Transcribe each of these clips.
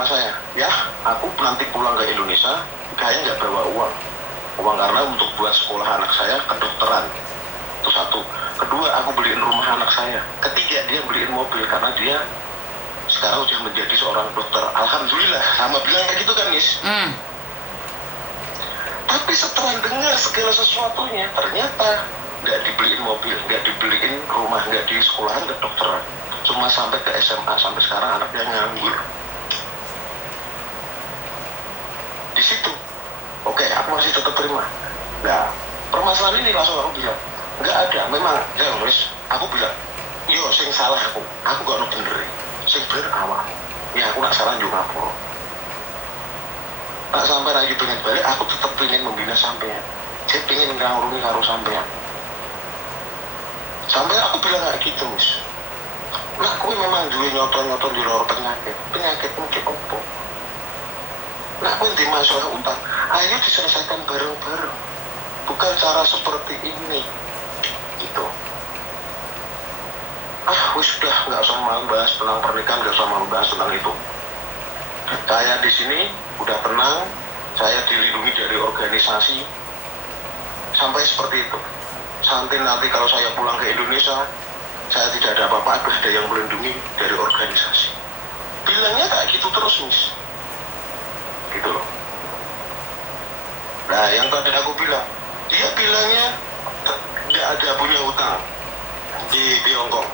sama saya, ya aku nanti pulang ke Indonesia, kayaknya nggak bawa uang karena untuk buat sekolah anak saya kedokteran, itu satu. Kedua, aku beliin rumah anak saya. Ketiga, dia beliin mobil karena dia sekarang sudah menjadi seorang dokter. Alhamdulillah, sama bilang kayak gitu kan, Miss. Tapi setelah dengar segala sesuatunya, ternyata nggak dibeliin mobil, nggak dibeliin rumah, nggak di sekolahan kedokteran. Cuma sampai ke SMA, sampai sekarang anaknya nganggur. Di situ, oke, aku masih tetap terima. Nah, permasalahan ini langsung aku bilang, nggak ada, memang, ya Miss, aku bilang, yo, sing salah aku gak ada bener. Sing bener awak. Ya aku nak salah juga aku. Tak sampai lagi pengen balik, aku tetap pengen membina sampean. Saya pengen ngawurungi karo sampean. Sampai aku bilang kayak gitu, Miss. Nah, aku memang duwe nyoton-nyoton di luar penyakit mungkin apa. Nah, aku di masalah utang, ayo diselesaikan bareng-bareng. Bukan cara seperti ini. Gitu. Sudah nggak usah membahas tentang pernikahan, nggak usah membahas tentang itu. Saya di sini udah tenang, saya dilindungi dari organisasi, sampai seperti itu. Sampai nanti kalau saya pulang ke Indonesia, saya tidak ada apa-apa, ada yang melindungi dari organisasi. Bilangnya kayak gitu terus, Miss. Gitu loh. Nah, yang tadi aku bilang, dia bilangnya nggak ada punya utang di Tiongkok.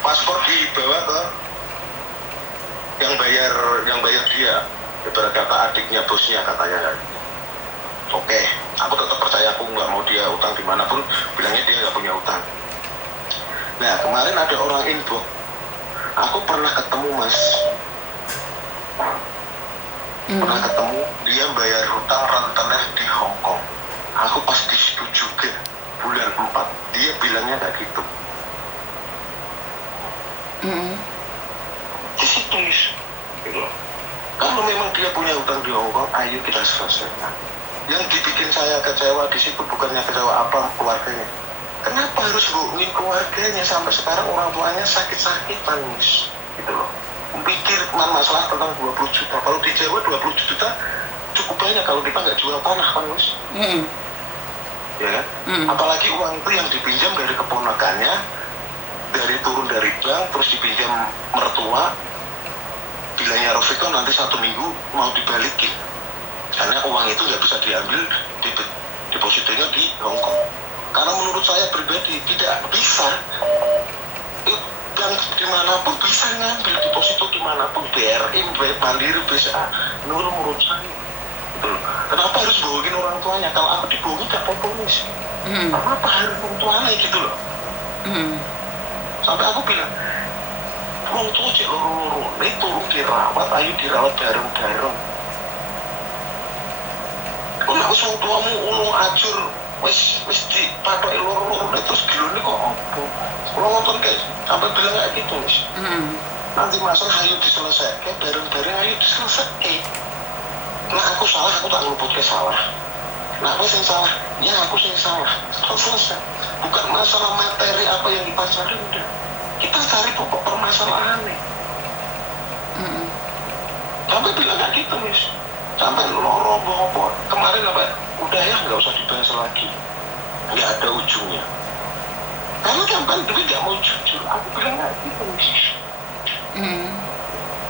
Paspor dibawa ke yang bayar dia, ibarat kata adiknya bosnya katanya. Oke, aku tetap percaya, aku nggak mau dia utang dimanapun, bilangnya dia nggak punya utang. Nah, kemarin ada orang inbox, aku pernah ketemu Mas, pernah ketemu, dia bayar hutang rentenir di Hong Kong. Aku pas di situ juga, bulan 4, dia bilangnya kayak gitu. Di situ, gitu. Kalau memang dia punya hutang di Hong Kong, ayo kita selesaikan. Yang dibikin saya kecewa di situ bukannya kecewa apa keluarganya. Kenapa harus bohongin keluarganya sampai sekarang orang tuanya sakit-sakitan, Miss? Gitu loh. Pikir masalah tentang 20 juta. Kalau di Jawa 20 juta cukup banyak kalau kita nggak jual tanah, kan, Miss? Ya kan? Apalagi uang itu yang dipinjam dari keponakannya, turun dari bank, terus dipinjam mertua, bilangnya Rofiko nanti 1 minggu mau dibalikin. Karena uang itu nggak bisa diambil, depositonya di Hong Kong. Karena menurut saya pribadi tidak bisa. Dan dimanapun bisa ngambil deposito dimanapun, BRI, Mandiri, BCA, menurut saya. Kenapa harus bohongin orang tuanya? Kalau aku dibohongin gak apa-apa, Miss. Kenapa harus orang tuanya gitu loh? Sampai aku bilang, orang tua cek loro-loro, ini turun dirawat, ayo dirawat bareng-bareng. Kalau usah tuamu ulung acur, wis dipatok loro-loro, terus gilone kok apa? Kalau nonton kayak, sampai bilang kayak gitu, Miss. Nanti masalah ayo diselesaikan, bareng-bareng ayo diselesaikan. Nah, aku salah, aku tak ngeluput ke salah. Nah, aku yang salah, ya aku yang salah. Selesai. Bukan masalah materi apa yang dipacari, udah. Kita cari pokok permasalahannya. Sampai bilang kayak gitu, Miss. Sampai loro bohong. Kemarin apa? Udah ya, nggak usah dibahas lagi. Nggak ada ujungnya. Karena sampai dulu nggak mau jujur. Aku bilang kayak gitu, Miss.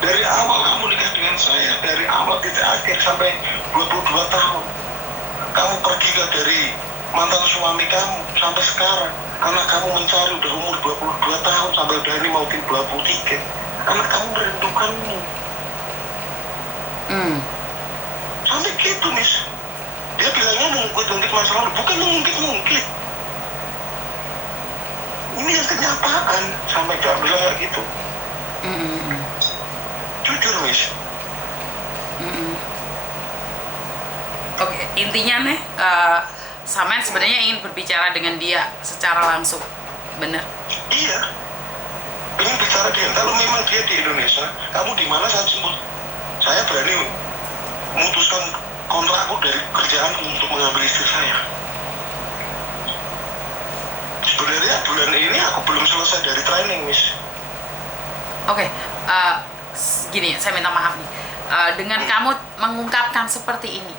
Dari awal kamu nikah dengan saya, dari awal titik akhir sampai 22 tahun. Kamu pergi dari mantan suami kamu sampai sekarang. Anak kamu mencari udah umur 22 tahun sampai udah ini mau 23. Anak kamu merindukanmu. Sampai gitu, Miss. Dia bilangnya mengungkit-ungkit masa lalu, bukan mengungkit-ungkit. Ini yang kenyataan, sampai dia bilang kayak gitu. Jujur, Miss. Oke, intinya nih, Samen sebenarnya ingin berbicara dengan dia secara langsung, bener? Iya, ingin bicara dia. Kalau memang dia di Indonesia, kamu di mana saya jemput. Saya berani memutuskan kontrakku dari kerjaan untuk mengambil istri saya. Sebenarnya bulan ini aku belum selesai dari training, Miss. Oke, gini, saya minta maaf nih. Dengan kamu mengungkapkan seperti ini,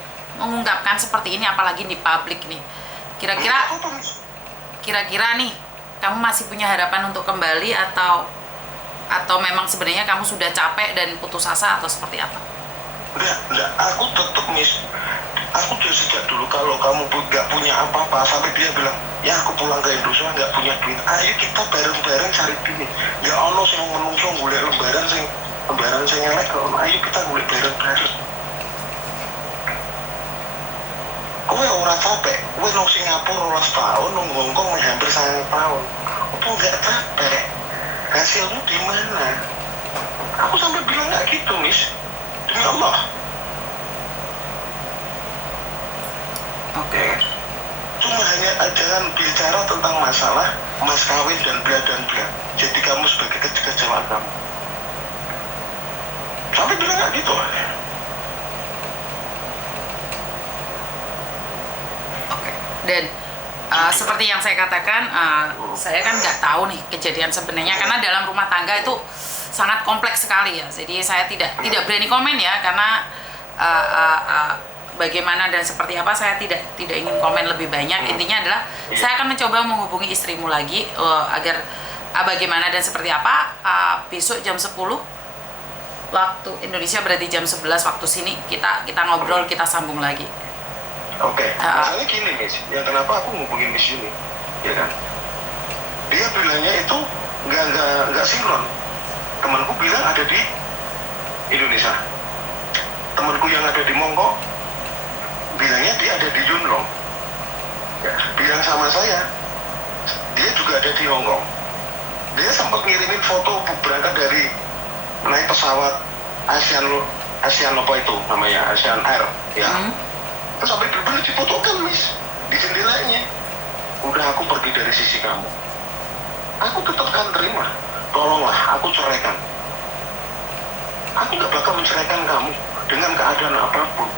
apalagi di publik nih, kira-kira nih, kamu masih punya harapan untuk kembali atau memang sebenarnya kamu sudah capek dan putus asa atau seperti apa? Enggak, aku tetap Miss. Aku dari sejak dulu kalau kamu nggak punya apa-apa, sampai dia bilang, ya aku pulang ke Indonesia nggak punya duit, ayo kita bareng-bareng cari duit. Ya ono sing menungso golek lembaran sing elek, ayo kita golek bareng-bareng. Kowe ora capek, kowe nang Singapura 12 tahun, nang Hong Kong hampir 9 tahun. Apa nggak capek? Hasilmu di mana? Aku sampai bilang nggak gitu, Miss. Demi Allah. Oke. Cuma hanya jangan bicara tentang masalah mas kawin dan bla. Jadi kamu sebagai kekecewaan kamu. Sampai bilang nggak gitu. Oke. Dan seperti yang saya katakan, saya kan nggak tahu nih kejadian sebenarnya karena dalam rumah tangga itu sangat kompleks sekali ya. Jadi saya tidak berani komen ya karena bagaimana dan seperti apa saya tidak ingin komen lebih banyak. Intinya adalah saya akan mencoba menghubungi istrimu lagi agar bagaimana dan seperti apa. Besok jam 10 waktu Indonesia, berarti jam 11 waktu sini, kita ngobrol, kita sambung lagi. Oke. Masalahnya gini Miss, ya kenapa aku ngubungin Miss ini, ya kan? Dia bilangnya itu nggak sinkron. Temanku bilang ada di Indonesia. Temanku yang ada di Mongkok bilangnya dia ada di Yunlong. Ya, bilang sama saya, dia juga ada di Hong Kong. Dia sempat ngirimin foto berangkat dari naik pesawat ASEAN apa itu namanya, ASEAN Air, ya. Terus sampai bener-bener difotokan, Miss, di jendelanya. Udah aku pergi dari sisi kamu. Aku tetap kan terima. Tolonglah, aku ceraikan. Aku nggak bakal menceraikan kamu dengan keadaan apapun.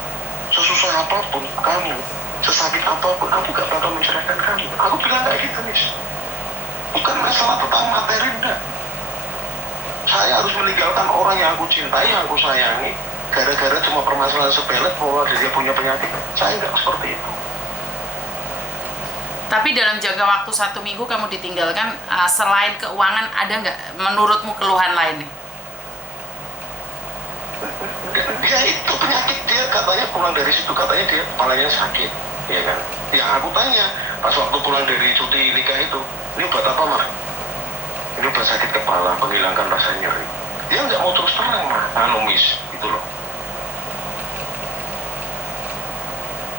Sesusah apapun kamu, sesakit apapun, aku gak bakal menceraikan kamu. Aku bilang kayak gitu, Miss. Bukan masalah tentang materi, enggak. Saya harus meninggalkan orang yang aku cintai, yang aku sayangi, gara-gara cuma permasalahan sepele bahwa dia punya penyakit. Saya nggak seperti itu. Tapi dalam jangka waktu 1 minggu kamu ditinggalkan, selain keuangan, ada nggak menurutmu keluhan lain nih? Ya itu penyakit dia, katanya pulang dari situ, katanya dia kepalanya sakit, ya kan? Yang aku tanya pas waktu pulang dari cuti nikah itu, ini obat apa mah? Ini obat sakit kepala, menghilangkan rasa nyeri. Dia nggak mau terus terang mah, Miss, gitu loh.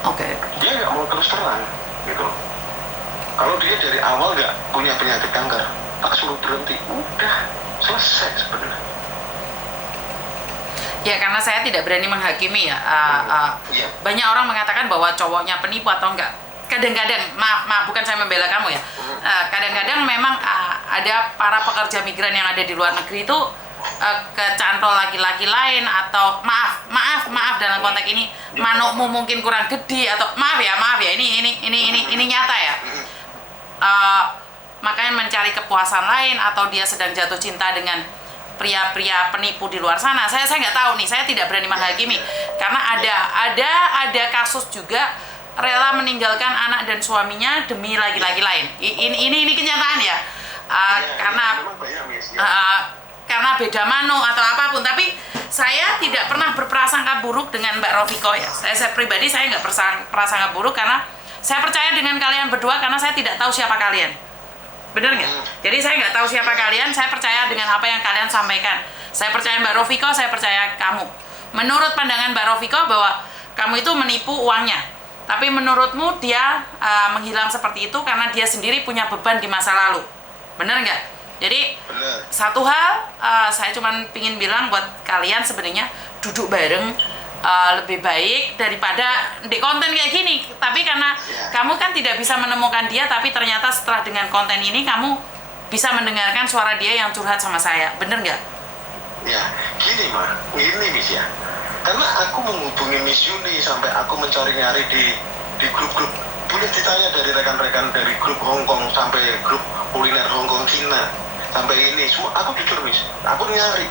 Oke. Dia nggak mau terus terang, gitu loh. Kalau dia dari awal nggak punya penyakit kanker, tak suruh berhenti, udah selesai sebenarnya. Ya karena saya tidak berani menghakimi ya. Iya. Banyak orang mengatakan bahwa cowoknya penipu atau enggak. Kadang-kadang, maaf bukan saya membela kamu ya. Kadang-kadang memang ada para pekerja migran yang ada di luar negeri itu kecantol laki-laki lain atau maaf dalam konteks ini manukmu mungkin kurang gede atau maaf ya ini nyata ya. Makanya mencari kepuasan lain atau dia sedang jatuh cinta dengan pria-pria penipu di luar sana. Saya nggak tahu nih, saya tidak berani menghakimi karena ada kasus juga rela meninggalkan anak dan suaminya demi laki-laki lain. Ini kenyataan ya. Karena beda mano atau apapun, tapi saya tidak pernah berprasangka buruk dengan Mbak Rofiko ya. Saya pribadi saya nggak berprasangka buruk karena saya percaya dengan kalian berdua karena saya tidak tahu siapa kalian. Bener nggak? Jadi saya nggak tahu siapa kalian, saya percaya dengan apa yang kalian sampaikan. Saya percaya Mbak Rofiko, saya percaya kamu. Menurut pandangan Mbak Rofiko bahwa kamu itu menipu uangnya. Tapi menurutmu dia menghilang seperti itu karena dia sendiri punya beban di masa lalu. Bener nggak? Jadi satu hal saya cuma pingin bilang buat kalian sebenarnya duduk bareng lebih baik daripada di konten kayak gini. Tapi karena kamu kan tidak bisa menemukan dia, tapi ternyata setelah dengan konten ini kamu bisa mendengarkan suara dia yang curhat sama saya. Bener nggak? Ya, gini mah, ini Miss ya. Karena aku menghubungi Miss Yuni sampai aku mencari-nyari di grup-grup. Boleh ditanya dari rekan-rekan dari grup Hong Kong sampai grup kuliner Hong Kong Cina sampai ini semua. Aku jujur Miss, aku nyari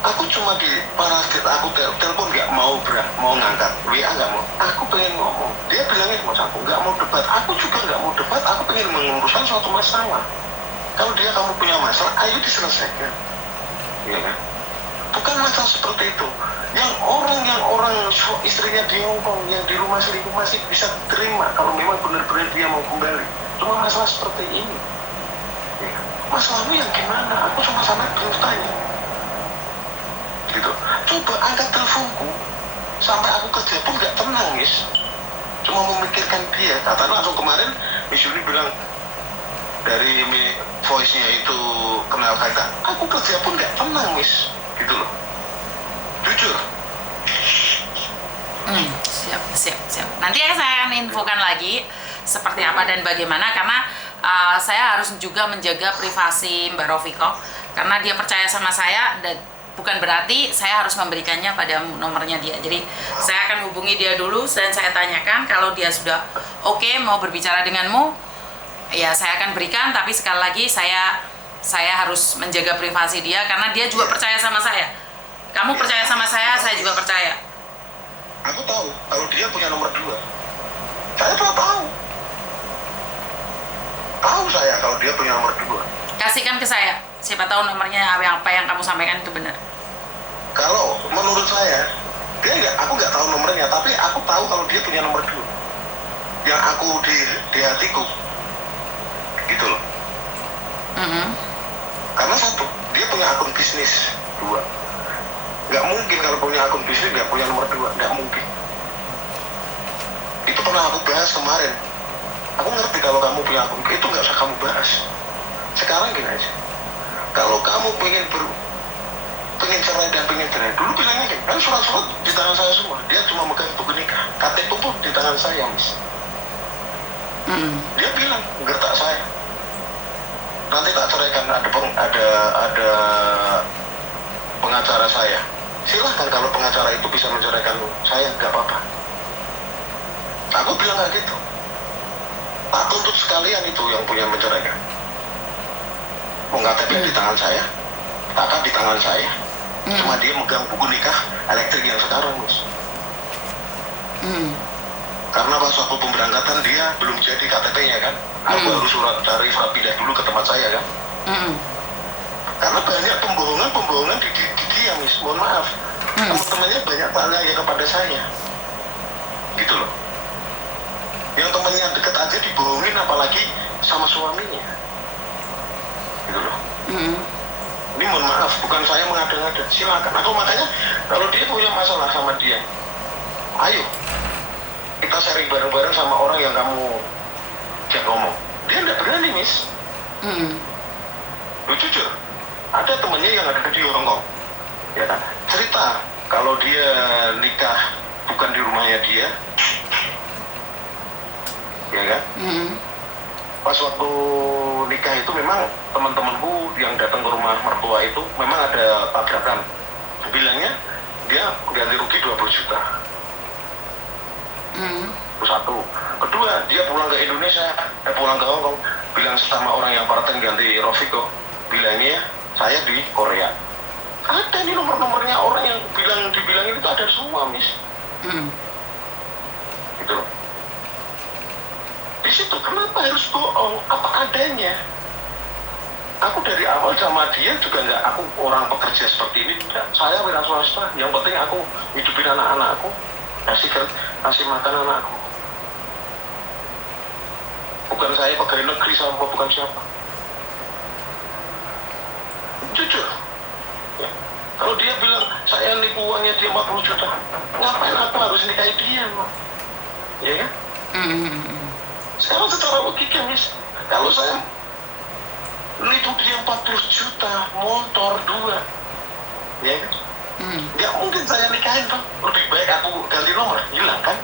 Aku cuma di parasket, aku telepon nggak mau mau ngangkat, WA nggak mau. Aku pengen ngomong. Dia bilangnya mas aku nggak mau debat. Aku juga nggak mau debat. Aku pengen menguruskan suatu masalah. Kalau dia kamu punya masalah, ayo diselesaikan. Iya kan? Bukan masalah seperti itu. Yang orang istrinya di Hongkong, yang di rumah selingkuh masih bisa terima kalau memang benar-benar dia mau kembali. Cuma masalah seperti ini. Ya kan? Masalahmu yang gimana? Aku cuma sama bertanya. Gitu. Coba angkat teleponku, sampai aku kerja pun nggak tenang, Miss. Cuma memikirkan dia. Kata langsung kemarin, Miss Yuni bilang dari voice-nya itu kenal kata, aku kerja pun nggak tenang, Miss. Gitu loh. Jujur. Siap. Nanti saya akan infokan lagi seperti apa dan bagaimana, karena saya harus juga menjaga privasi Mbak Rofiko, karena dia percaya sama saya dan bukan berarti saya harus memberikannya pada nomornya dia. Jadi saya akan hubungi dia dulu dan saya tanyakan, kalau dia sudah oke mau berbicara denganmu, ya saya akan berikan. Tapi sekali lagi saya harus menjaga privasi dia, karena dia juga percaya sama saya. Kamu percaya sama saya juga percaya. Aku tahu kalau dia punya nomor 2. Saya tahu. Tahu saya kalau dia punya nomor 2. Kasihkan ke saya. Siapa tahu nomornya apa yang kamu sampaikan itu benar. Kalau menurut saya, aku nggak tahu nomornya, tapi aku tahu kalau dia punya nomor 2. Yang aku di hatiku, gitu loh. Karena satu, dia punya akun bisnis. 2, nggak mungkin kalau punya akun bisnis nggak punya nomor 2, nggak mungkin. Itu pernah aku bahas kemarin. Aku ngerti kalau kamu punya akun, itu nggak usah kamu bahas. Sekarang gini aja, kalau kamu pengen cerai dan pengen cerai, dulu bilangnya kan surat-surat di tangan saya semua. Dia cuma megang buku nikah, KTP pun di tangan saya, Miss. Dia bilang gertak saya, nanti tak ceraikan, ada pengacara saya. Silahkan kalau pengacara itu bisa menceraikan saya, nggak apa-apa. Aku bilang kayak gitu. Tak tuntut sekalian itu yang punya menceraikan. KTP di tangan saya, kakak di tangan saya. Cuma dia megang buku nikah elektrik yang sekarang, Mas. Karena pas waktu pemberangkatan dia belum jadi KTP-nya kan. Aku harus cari surat pindah dulu ke tempat saya kan. Karena banyak pembohongan di dia, Miss. Mohon maaf. Teman-temannya banyak tanya kepada saya. Gitu loh. Yang temannya deket aja dibohongin, apalagi sama suaminya. Gitu loh. Ini mohon maaf, bukan saya mengada-ngada. Silakan. Aku makanya kalau dia punya masalah sama dia, ayo kita sharing bareng-bareng sama orang yang kamu jangan ngomong. Dia nggak berani, Miss. Lu jujur, ada temennya yang ada di Hongkong, ya kan? Cerita kalau dia nikah bukan di rumahnya dia, ya kan? Pas waktu nikah itu memang teman-temanku yang datang ke rumah mertua itu memang ada tabrakan. Bilangnya dia ganti rugi 20 juta. Itu satu. Kedua, dia pulang ke Indonesia, pulang ke Hongkong, bilang sama orang yang parten ganti Rofiko, bilangnya saya di Korea. Ada nih nomor-nomornya orang yang dibilangin itu ada semua, Miss. Gitu. Di situ kenapa harus bohong? Apa adanya? Aku dari awal sama dia juga nggak, aku orang pekerja seperti ini tidak. Saya wira swasta. Yang penting aku hidupin anak-anakku, kasih makan anakku. Bukan saya pegawai negeri sama bukan siapa. Jujur. Ya. Kalau dia bilang saya nipu uangnya dia 40 juta, ngapain aku harus nikahi dia, ya kan? Sekarang secara logika, Miss, kalau saya nipu dia 40 juta, motor 2, ya kan? Nggak mungkin saya nikahin, Pak. Lebih baik aku ganti nomor, hilang kan?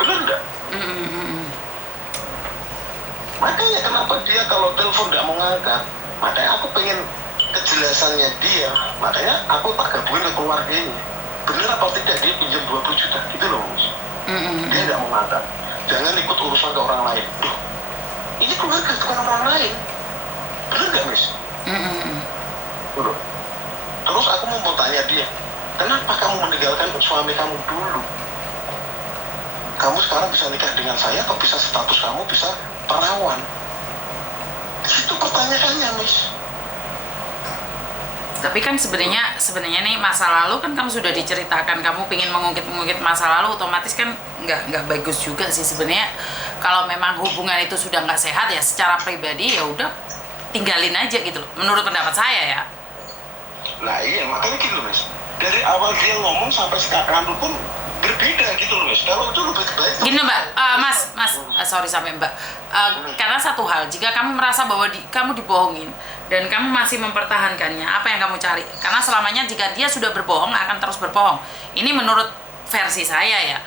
Benar nggak? Makanya kenapa dia kalau telepon nggak mau ngangkat, makanya aku pengen kejelasannya dia, makanya aku tak gabungin ke keluarganya. Benar apa tidak dia pinjam 20 juta, gitu loh, Miss. Dia nggak mau ngangkat. Jangan ikut urusan ke orang lain. Duh, ini keluarga bukan orang lain. Bener nggak, Miss? Udah. Terus aku mau tanya dia, kenapa kamu meninggalkan suami kamu dulu? Kamu sekarang bisa nikah dengan saya atau bisa status kamu bisa perawan? Itu pertanyaannya, Miss. Tapi kan sebenarnya nih masa lalu kan kamu sudah diceritakan, kamu pingin mengungkit masa lalu, otomatis kan nggak bagus juga sih sebenarnya. Kalau memang hubungan itu sudah nggak sehat ya secara pribadi ya udah tinggalin aja gitu loh, menurut pendapat saya ya. Nah iya, makanya gitu loh, Miss. Dari awal dia ngomong sampai sekarang pun berbeda gitu loh, Miss. Kalau itu lebih baik. Gini Mbak, sorry sampai Mbak. Karena satu hal, jika kamu merasa bahwa kamu dibohongin dan kamu masih mempertahankannya, apa yang kamu cari? Karena selamanya jika dia sudah berbohong akan terus berbohong. Ini menurut versi saya ya.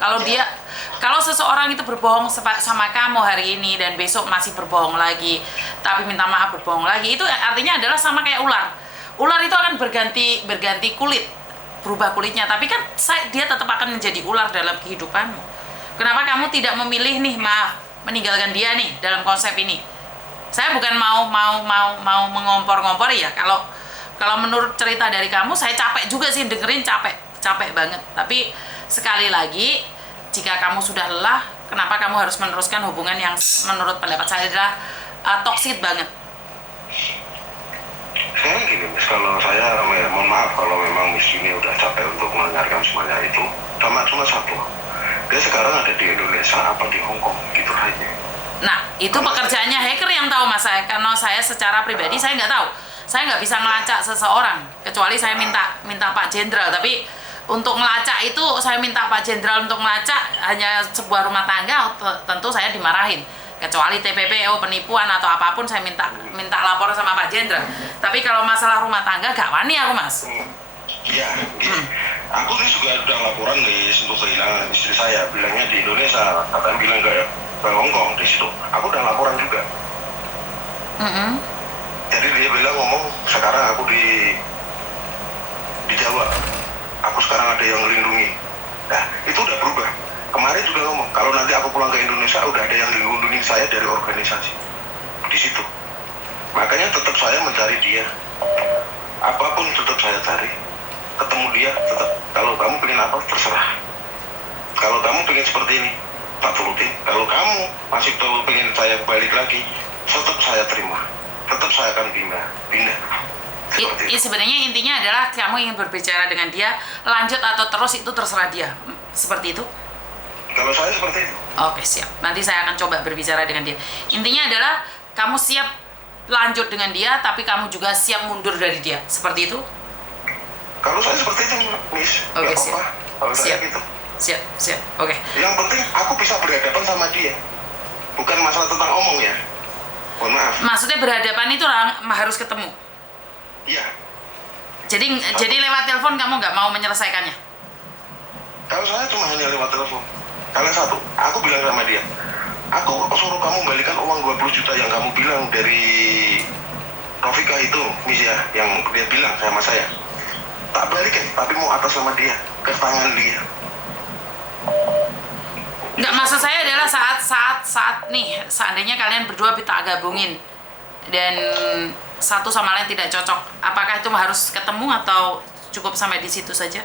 Kalau seseorang itu berbohong sama kamu hari ini dan besok masih berbohong lagi, tapi minta maaf berbohong lagi, itu artinya adalah sama kayak ular. Ular itu akan berganti kulit, berubah kulitnya, tapi kan dia tetap akan menjadi ular dalam kehidupanmu. Kenapa kamu tidak memilih nih, meninggalkan dia nih dalam konsep ini? Saya bukan mau mengompor-ngompor ya. Kalau menurut cerita dari kamu, saya capek juga sih dengerin, capek banget. Tapi sekali lagi, jika kamu sudah lelah, kenapa kamu harus meneruskan hubungan yang menurut pendapat saya adalah toksik banget? Sekarang gini, Miss, kalau saya mohon maaf kalau memang Miss ini udah capek untuk mendengarkan semuanya itu, cuma satu, dia sekarang ada di Indonesia apa di Hong Kong, gitu aja. Nah, itu pekerjaannya hacker yang tahu Mas saya, karena saya secara pribadi saya nggak tahu. Saya nggak bisa ngelacak seseorang, kecuali saya minta Pak Jenderal. Tapi untuk ngelacak itu, saya minta Pak Jenderal untuk ngelacak hanya sebuah rumah tangga, tentu saya dimarahin. Kecuali TPPO, penipuan atau apapun, saya minta lapor sama Pak Jenderal. Tapi kalau masalah rumah tangga, gak wani aku Mas. Iya, gini. Aku ini juga ada laporan nih untuk kehilangan istri saya. Bilangnya di Indonesia, katanya bilang ke Hong Kong di situ. Aku udah laporan juga. Jadi dia bilang ngomong sekarang aku di Jawa. Aku sekarang ada yang melindungi. Nah, itu udah berubah. Kemarin juga ngomong, kalau nanti aku pulang ke Indonesia udah ada yang melindungi saya dari organisasi di situ. Makanya tetap saya mencari dia. Apapun tetap saya cari. Ketemu dia tetap. Kalau kamu pengen apa terserah. Kalau kamu pengen seperti ini, tak turutin. Kalau kamu masih pengen saya balik lagi, tetap saya terima. Tetap saya akan pindah. Sebenarnya intinya adalah kamu ingin berbicara dengan dia, lanjut atau terus itu terserah dia. Seperti itu? Kalau saya seperti itu. Oke, siap. Nanti saya akan coba berbicara dengan dia. Intinya adalah kamu siap lanjut dengan dia, tapi kamu juga siap mundur dari dia. Seperti itu? Kalau saya seperti itu, Miss. Oke, siap. Kalau Siap. saya gitu. Siap. Oke. Yang penting aku bisa berhadapan sama dia. Bukan masalah tentang omong ya. Mohon maaf. Maksudnya berhadapan itu harus ketemu? Iya. Jadi lewat telepon kamu nggak mau menyelesaikannya? Kalau saya cuma hanya lewat telepon. Kalian satu, aku bilang sama dia, aku suruh kamu balikan uang 20 juta yang kamu bilang dari Rofika itu, Miss ya, yang dia bilang sama saya. Tak balikin, tapi mau atas sama dia, ke tangan dia. Nggak, maksud saya adalah saat nih, seandainya kalian berdua kita gabungin dan satu sama lain tidak cocok, apakah itu harus ketemu atau cukup sampai di situ saja?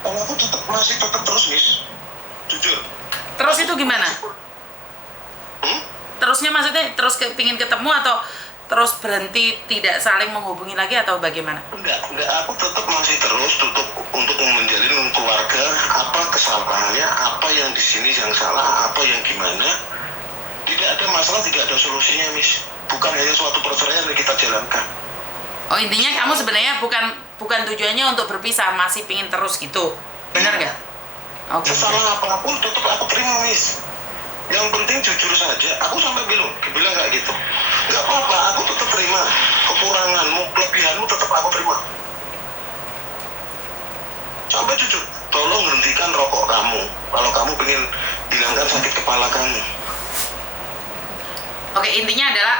Kalau aku masih tetap terus, Miss. Jujur. Terus itu gimana? Terusnya maksudnya terus pingin ketemu atau terus berhenti tidak saling menghubungi lagi atau bagaimana? Enggak. Aku tetap masih terus untuk menjalin keluarga. Apa kesalahannya? Apa yang di sini yang salah? Apa yang gimana? Tidak ada masalah, tidak ada solusinya, Miss. Bukan hanya suatu perceraian yang kita jalankan. Oh, intinya kamu sebenarnya bukan tujuannya untuk berpisah, masih pingin terus gitu, benar nggak? Oke. Sesalah apapun tetap aku terima, Miss. Yang penting jujur saja. Aku sampai bilang kayak gitu. Nggak apa-apa, aku tetap terima. Kekuranganmu, kelebihanmu tetap aku terima. Sampai jujur, tolong hentikan rokok kamu. Kalau kamu pengen hilangkan sakit kepala kamu. Oke, intinya adalah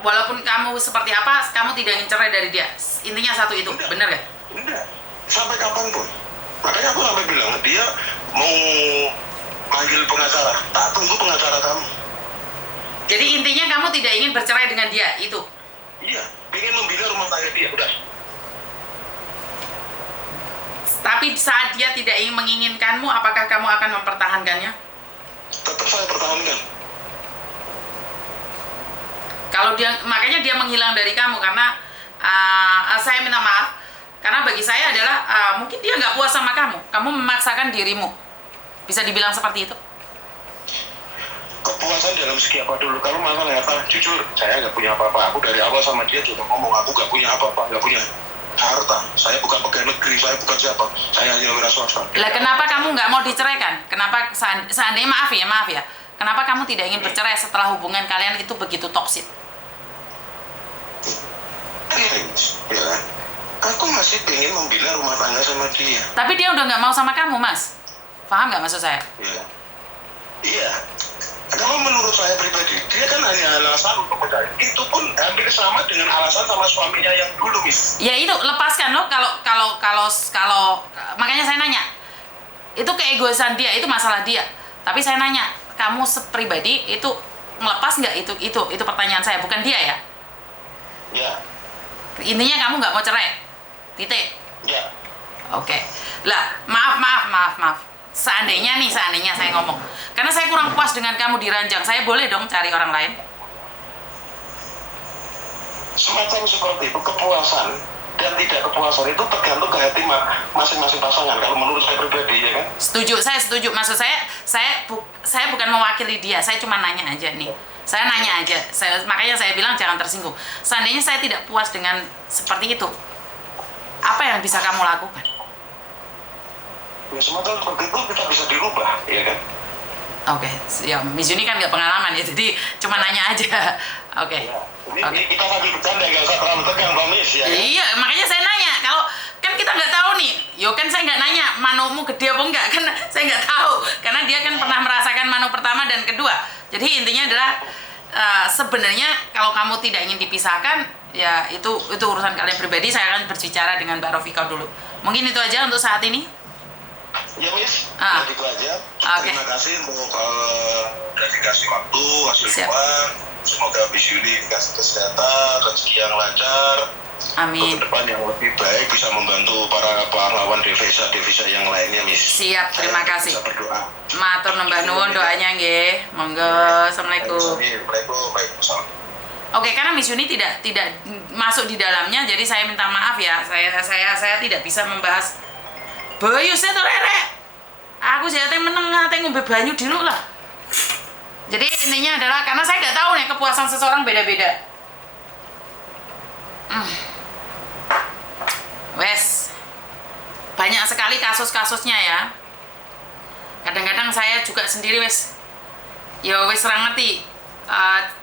walaupun kamu seperti apa, kamu tidak ingin cerai dari dia. Intinya satu itu, benar nggak? Enggak, sampai kapanpun. Makanya aku sampai bilang, dia mau manggil pengacara, tak tunggu pengacara kamu. Jadi intinya kamu tidak ingin bercerai dengan dia, itu? Iya, pengen membina rumah tangga dia, udah. Tapi saat dia tidak menginginkanmu, apakah kamu akan mempertahankannya? Tetap saya pertahankan. Kalau dia, makanya dia menghilang dari kamu karena saya minta maaf. Karena bagi saya adalah mungkin dia nggak puas sama kamu memaksakan dirimu. Bisa dibilang seperti itu. Kepuasan dalam segi apa dulu? Kalau masalah apa? Jujur, saya nggak punya apa-apa. Aku dari awal sama dia juga ngomong, aku nggak punya apa-apa, nggak punya harta. Saya bukan pegawai negeri, saya bukan siapa. Saya hanya wira swasta. Lah kenapa kamu nggak mau diceraikan? Kenapa seandainya maaf ya, kenapa kamu tidak ingin bercerai setelah hubungan kalian itu begitu toksik? Ya, aku masih pengen membina rumah tangga sama dia. Tapi dia udah nggak mau sama kamu, Mas. Paham nggak maksud saya? Ya. Iya. Kalau menurut saya pribadi, dia kan hanya alasan untuk mencari. Itu pun hampir sama dengan alasan sama suaminya yang dulu, Miss. Ya itu lepaskan loh. Kalau makanya saya nanya. Itu keegoisan dia, itu masalah dia. Tapi saya nanya, kamu pribadi itu melepas nggak itu pertanyaan saya, bukan dia ya? Ya. Intinya kamu nggak mau cerai, titik. Ya. Oke. Lah maaf. Seandainya saya ngomong, karena saya kurang puas dengan kamu diranjang, saya boleh dong cari orang lain? Semacam seperti itu, kepuasan dan tidak kepuasan itu tergantung ke hati masing-masing pasangan. Kalau menurut saya pribadi, ya kan? Saya setuju. Maksud saya bukan mewakili dia, saya cuma nanya aja nih. Saya nanya aja, makanya saya bilang jangan tersinggung. Seandainya saya tidak puas dengan seperti itu, apa yang bisa kamu lakukan? Ya semacam seperti itu kita bisa dirubah, ya kan? Oke, ya Miss Yuni kan nggak pengalaman ya, jadi cuma nanya aja. Oke. Ya. Ini kita sambil bercanda, nggak usah terlalu tegang, Miss, ya kan? Iya, makanya saya nanya. Kalau kan kita nggak tahu nih, yo kan saya nggak nanya manumu gede apa enggak, kan saya nggak tahu, karena dia kan pernah merasakan manu pertama dan kedua. Jadi intinya adalah sebenarnya kalau kamu tidak ingin dipisahkan, ya itu urusan kalian pribadi. Saya akan berbicara dengan Mbak Rofika dulu. Mungkin itu aja untuk saat ini. Ya, Miss, begitu aja. Okay. Terima kasih untuk udah dikasih waktu, hasil Siap. uang. Semoga Miss Yuni dikasih kesehatan, rezeki yang lancar. Amin. Untuk depan yang lebih baik, bisa membantu para pahlawan devisa yang lainnya, Miss. Siap, terima Saya kasih. bisa berdoa. Matur nembah nuwun doanya nggih. Monggo. Assalamualaikum. Waalaikumsalam. Oke, karena Miss Yuni tidak masuk di dalamnya, jadi saya minta maaf ya. Saya tidak bisa membahas. Bayusnya tuh rere. Aku jate meneng ate ngombe banyu dulu lah. Jadi intinya adalah karena saya nggak tahu nih kepuasan seseorang beda-beda. Wes. Banyak sekali kasus-kasusnya ya. Kadang-kadang saya juga sendiri wes. Ya wes ora ngerti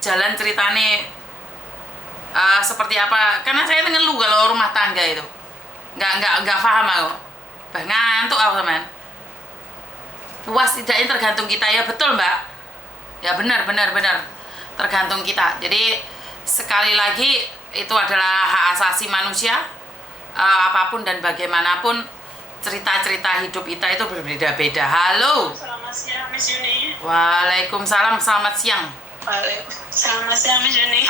jalan ceritane seperti apa. Karena saya ngeluh kalau rumah tangga itu. Nggak paham aku. Ngantuk aku teman. Puas tidaknya tergantung kita, ya betul Mbak. Ya benar tergantung kita. Jadi sekali lagi itu adalah hak asasi manusia. Apapun dan bagaimanapun cerita-cerita hidup kita itu berbeda-beda. Halo. Selamat siang, Miss Yuni. Waalaikumsalam, selamat siang. Selamat siang, Miss Yuni.